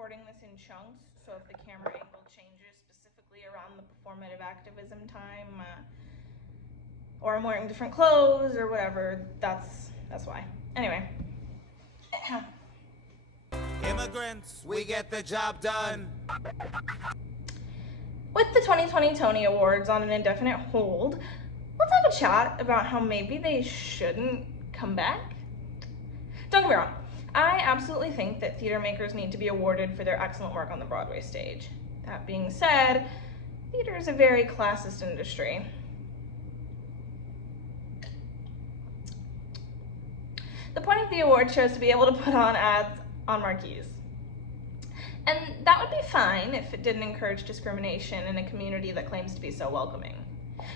recording this in chunks, so if the camera angle changes specifically around the performative activism time, or I'm wearing different clothes or whatever, that's why. Anyway. Immigrants, we get the job done. With the 2020 Tony Awards on an indefinite hold, let's have a chat about how maybe they shouldn't come back. Don't get me wrong, I absolutely think that theater makers need to be awarded for their excellent work on the Broadway stage. That being said, theater is a very classist industry. The point of the award show is to be able to put on ads on marquees. And that would be fine if it didn't encourage discrimination in a community that claims to be so welcoming.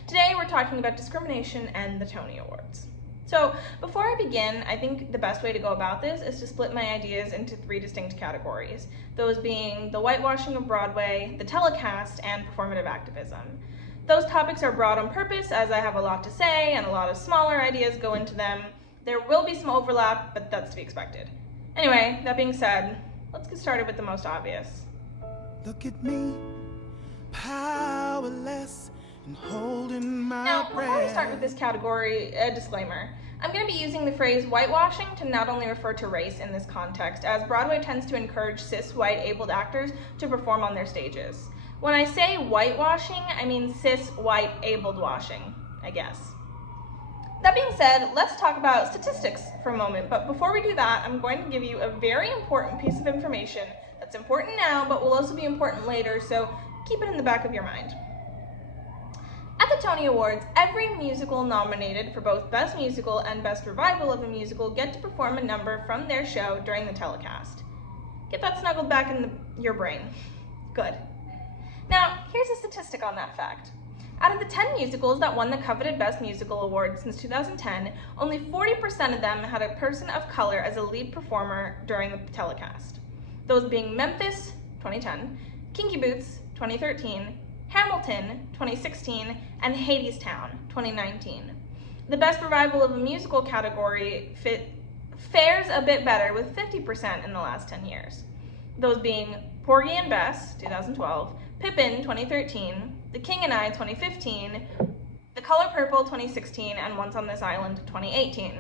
Today we're talking about discrimination and the Tony Awards. So before I begin, I think the best way to go about this is to split my ideas into 3 distinct categories, those being the whitewashing of Broadway, the telecast, and performative activism. Those topics are broad on purpose, as I have a lot to say and a lot of smaller ideas go into them. There will be some overlap, but that's to be expected. Anyway, that being said, let's get started with the most obvious. Look at me, powerless and holding my breath. Before we start with this category, a disclaimer. I'm going to be using the phrase whitewashing to not only refer to race in this context, as Broadway tends to encourage cis, white, abled actors to perform on their stages. When I say whitewashing, I mean cis, white, abled washing, I guess. That being said, let's talk about statistics for a moment, but before we do that, I'm going to give you a very important piece of information that's important now, but will also be important later, so keep it in the back of your mind. At the Tony Awards, every musical nominated for both Best Musical and Best Revival of a Musical get to perform a number from their show during the telecast. Get that snuggled back in your brain. Good. Now, here's a statistic on that fact. Out of the 10 musicals that won the coveted Best Musical Award since 2010, only 40% of them had a person of color as a lead performer during the telecast. Those being Memphis, 2010, Kinky Boots, 2013, Hamilton, 2016, and Hadestown, 2019. The Best Revival of a Musical category fares a bit better with 50% in the last 10 years. Those being Porgy and Bess, 2012, Pippin, 2013, The King and I, 2015, The Color Purple, 2016, and Once on This Island, 2018.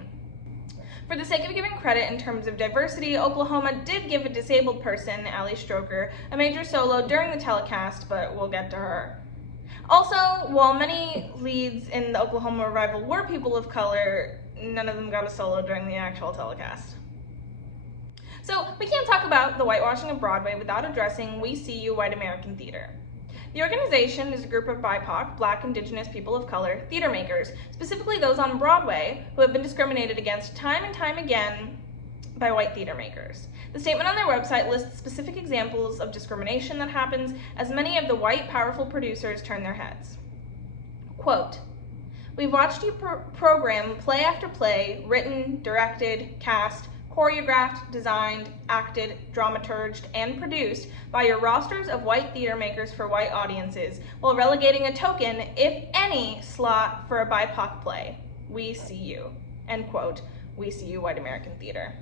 For the sake of giving credit in terms of diversity, Oklahoma did give a disabled person, Ellie Stroker, a major solo during the telecast, but we'll get to her. Also, while many leads in the Oklahoma revival were people of color, none of them got a solo during the actual telecast. So we can't talk about the whitewashing of Broadway without addressing We See You White American Theater. The organization is a group of BIPOC, Black, Indigenous, people of color, theater makers, specifically those on Broadway, who have been discriminated against time and time again by white theater makers. The statement on their website lists specific examples of discrimination that happens as many of the white, powerful producers turn their heads. Quote, "We've watched you program play after play, written, directed, cast, choreographed, designed, acted, dramaturged, and produced by your rosters of white theater makers for white audiences, while relegating a token, if any, slot for a BIPOC play. We see you." End quote. We See You White American Theater.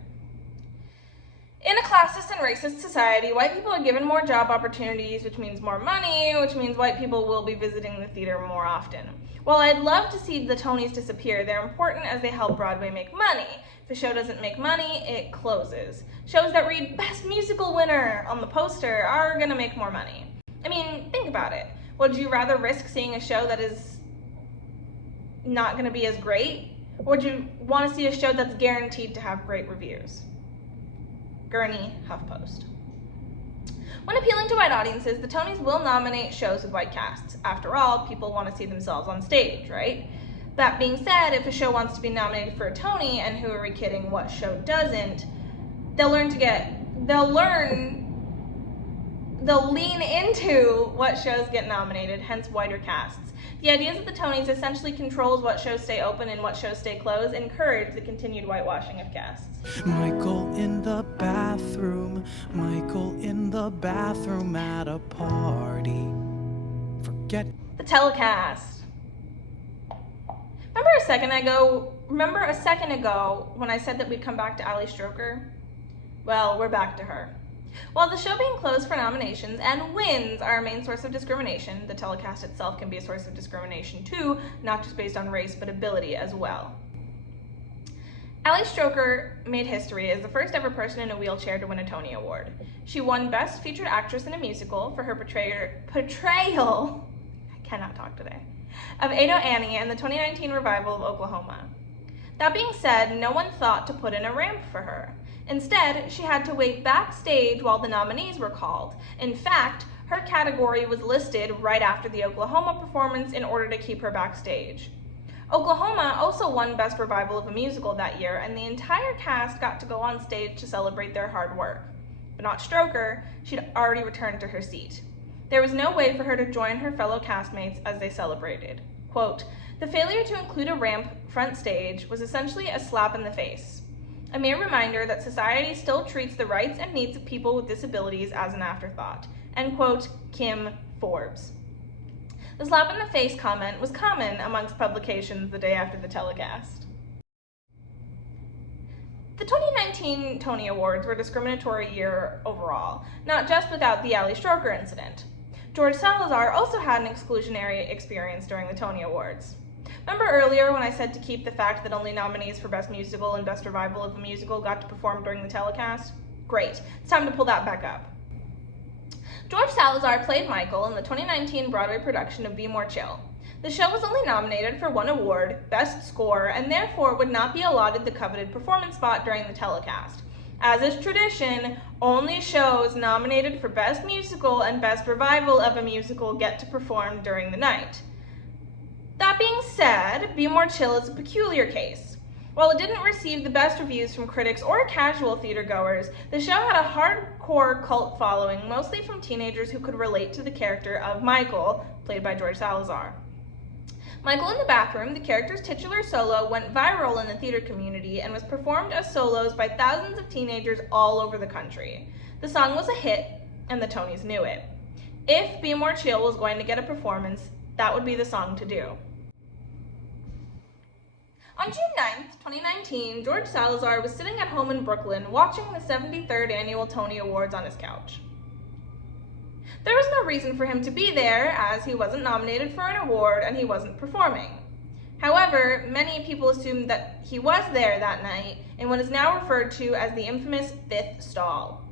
In a classist and racist society, white people are given more job opportunities, which means more money, which means white people will be visiting the theater more often. While I'd love to see the Tonys disappear, they're important as they help Broadway make money. If a show doesn't make money, it closes. Shows that read Best Musical Winner on the poster are gonna make more money. I mean, think about it. Would you rather risk seeing a show that is not gonna be as great? Or would you wanna see a show that's guaranteed to have great reviews? Gurney, HuffPost. When appealing to white audiences, the Tonys will nominate shows with white casts. After all, people want to see themselves on stage, right? That being said, if a show wants to be nominated for a Tony, and who are we kidding, what show doesn't, they'll lean into what shows get nominated, hence whiter casts. The idea is that the Tonys essentially controls what shows stay open and what shows stay closed, encourage the continued whitewashing of casts. Michael in the bathroom, Michael in the bathroom at a party. Forget the telecast. Remember a second ago when I said that we'd come back to Ellie Stroker? Well, we're back to her. While the show being closed for nominations and wins are a main source of discrimination, the telecast itself can be a source of discrimination too, not just based on race, but ability as well. Ellie Stroker made history as the first ever person in a wheelchair to win a Tony Award. She won Best Featured Actress in a Musical for her portrayal, I cannot talk today, of Ado Annie in the 2019 revival of Oklahoma. That being said, no one thought to put in a ramp for her. Instead, she had to wait backstage while the nominees were called. In fact, her category was listed right after the Oklahoma performance in order to keep her backstage. Oklahoma also won Best Revival of a Musical that year, and the entire cast got to go on stage to celebrate their hard work. But not Stroker, she'd already returned to her seat. There was no way for her to join her fellow castmates as they celebrated. Quote, "The failure to include a ramp front stage was essentially a slap in the face. A mere reminder that society still treats the rights and needs of people with disabilities as an afterthought." End quote, Kim Forbes. The slap in the face comment was common amongst publications the day after the telecast. The 2019 Tony Awards were a discriminatory year overall, not just without the Ellie Stroker incident. George Salazar also had an exclusionary experience during the Tony Awards. Remember earlier when I said to keep the fact that only nominees for Best Musical and Best Revival of a Musical got to perform during the telecast? Great, it's time to pull that back up. George Salazar played Michael in the 2019 Broadway production of Be More Chill. The show was only nominated for one award, Best Score, and therefore would not be allotted the coveted performance spot during the telecast. As is tradition, only shows nominated for Best Musical and Best Revival of a Musical get to perform during the night. That being said, Be More Chill is a peculiar case. While it didn't receive the best reviews from critics or casual theatergoers, the show had a hardcore cult following, mostly from teenagers who could relate to the character of Michael, played by George Salazar. Michael in the Bathroom, the character's titular solo, went viral in the theater community and was performed as solos by thousands of teenagers all over the country. The song was a hit, and the Tonys knew it. If Be More Chill was going to get a performance, that would be the song to do. On June 9th, 2019, George Salazar was sitting at home in Brooklyn watching the 73rd Annual Tony Awards on his couch. There was no reason for him to be there, as he wasn't nominated for an award and he wasn't performing. However, many people assumed that he was there that night in what is now referred to as the infamous fifth stall.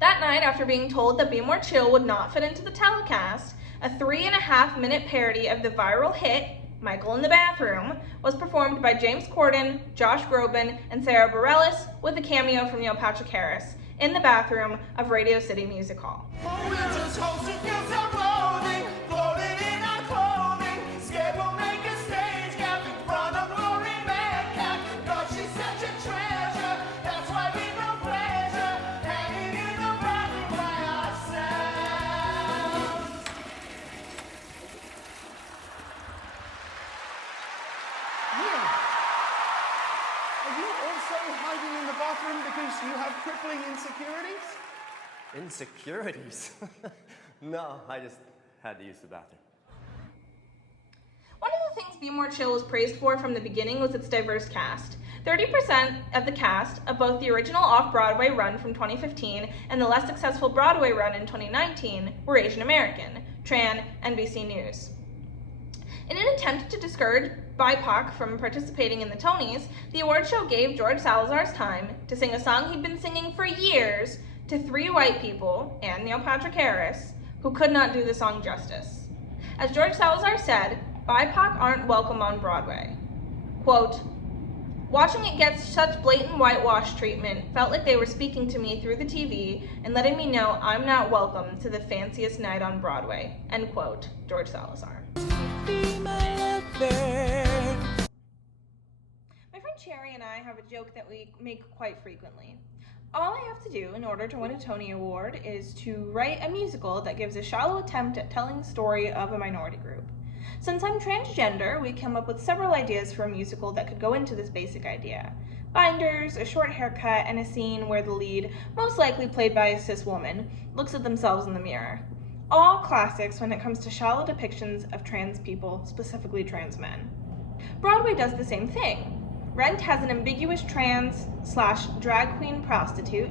That night, after being told that Be More Chill would not fit into the telecast, a 3.5-minute parody of the viral hit, Michael in the Bathroom, was performed by James Corden, Josh Groban, and Sarah Bareilles, with a cameo from Neil Patrick Harris, in the bathroom of Radio City Music Hall. Because you have crippling insecurities? Insecurities? No, I just had to use the bathroom. One of the things Be More Chill was praised for from the beginning was its diverse cast. 30% of the cast of both the original off-Broadway run from 2015 and the less successful Broadway run in 2019 were Asian American, Tran, NBC News. In an attempt to discourage BIPOC from participating in the Tonys, the award show gave George Salazar's time to sing a song he'd been singing for years to 3 white people, and Neil Patrick Harris, who could not do the song justice. As George Salazar said, BIPOC aren't welcome on Broadway. Quote, "Watching it get such blatant whitewash treatment felt like they were speaking to me through the TV and letting me know I'm not welcome to the fanciest night on Broadway." End quote, George Salazar. Be my lover. My friend Cherry and I have a joke that we make quite frequently. All I have to do in order to win a Tony Award is to write a musical that gives a shallow attempt at telling the story of a minority group. Since I'm transgender, we come up with several ideas for a musical that could go into this basic idea. Binders, a short haircut, and a scene where the lead, most likely played by a cis woman, looks at themselves in the mirror. All classics when it comes to shallow depictions of trans people, specifically trans men. Broadway does the same thing. Rent has an ambiguous trans/drag queen prostitute,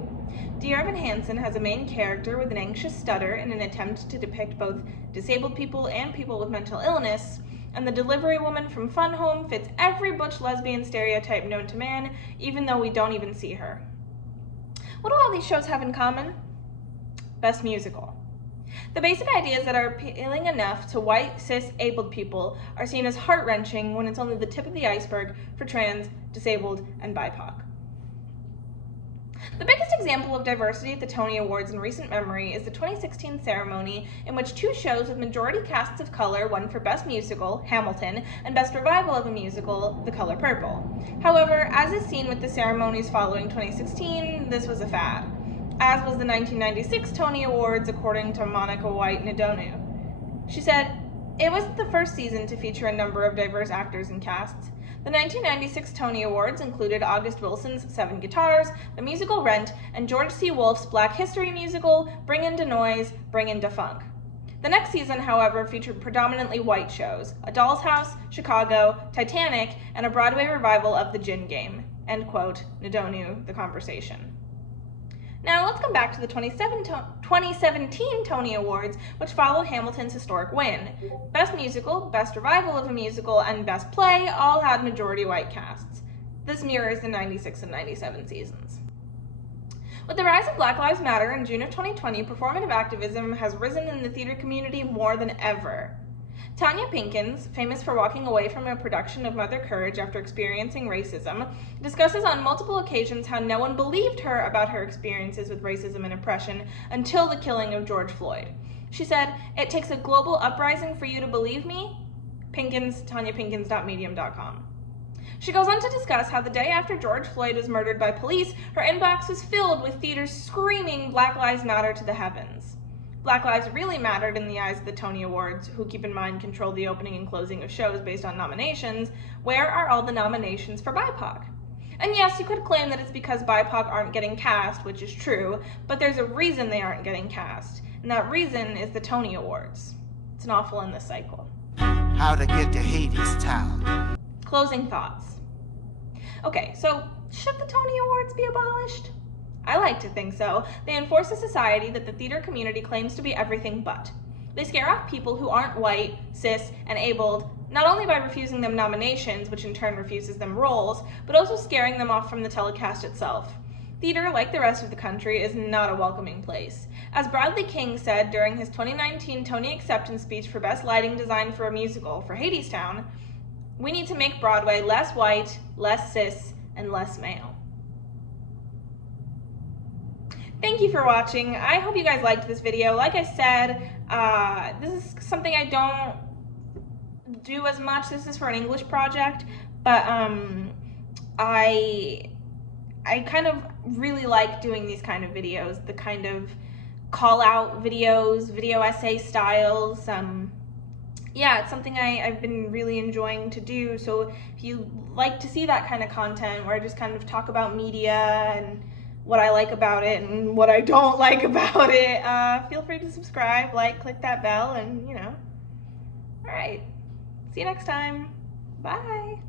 Dear Evan Hansen has a main character with an anxious stutter in an attempt to depict both disabled people and people with mental illness, and the delivery woman from Fun Home fits every butch lesbian stereotype known to man, even though we don't even see her. What do all these shows have in common? Best musical. The basic ideas that are appealing enough to white, cis-abled people are seen as heart-wrenching when it's only the tip of the iceberg for trans, disabled, and BIPOC. The biggest example of diversity at the Tony Awards in recent memory is the 2016 ceremony in which two shows with majority casts of color won for Best Musical, Hamilton, and Best Revival of a Musical, The Color Purple. However, as is seen with the ceremonies following 2016, this was a fad, as was the 1996 Tony Awards, according to Monica White-Nadonu. She said, "It wasn't the first season to feature a number of diverse actors and casts. The 1996 Tony Awards included August Wilson's Seven Guitars, the musical Rent, and George C. Wolfe's Black History musical, Bring Into Noise, Bring Into Funk. The next season, however, featured predominantly white shows, A Doll's House, Chicago, Titanic, and a Broadway revival of The Gin Game." End quote, Nadonu, The Conversation. Now let's come back to the 2017 Tony Awards, which followed Hamilton's historic win. Best Musical, Best Revival of a Musical, and Best Play all had majority white casts. This mirrors the 96 and 97 seasons. With the rise of Black Lives Matter in June of 2020, performative activism has risen in the theater community more than ever. Tanya Pinkins, famous for walking away from a production of Mother Courage after experiencing racism, discusses on multiple occasions how no one believed her about her experiences with racism and oppression until the killing of George Floyd. She said, "It takes a global uprising for you to believe me?" Pinkins, TanyaPinkins.medium.com. She goes on to discuss how the day after George Floyd was murdered by police, her inbox was filled with theaters screaming Black Lives Matter to the heavens. Black lives really mattered in the eyes of the Tony Awards, who, keep in mind, control the opening and closing of shows based on nominations. Where are all the nominations for BIPOC? And yes, you could claim that it's because BIPOC aren't getting cast, which is true, but there's a reason they aren't getting cast, and that reason is the Tony Awards. It's an awful endless cycle. How to get to Hades Town. Closing thoughts. Okay, so should the Tony Awards be abolished? I like to think so. They enforce a society that the theater community claims to be everything but. They scare off people who aren't white, cis, and abled, not only by refusing them nominations, which in turn refuses them roles, but also scaring them off from the telecast itself. Theater, like the rest of the country, is not a welcoming place. As Bradley King said during his 2019 Tony acceptance speech for Best Lighting Design for a Musical for Hadestown, "We need to make Broadway less white, less cis, and less male." Thank you for watching. I hope you guys liked this video. Like I said, this is something I don't do as much. This is for an English project, but I kind of really like doing these kind of videos, the kind of call-out videos, video essay styles. Yeah, it's something I've been really enjoying to do, so if you like to see that kind of content where I just kind of talk about media and what I like about it and what I don't like about it, feel free to subscribe, like, click that bell, and, you know. All right, see you next time. Bye.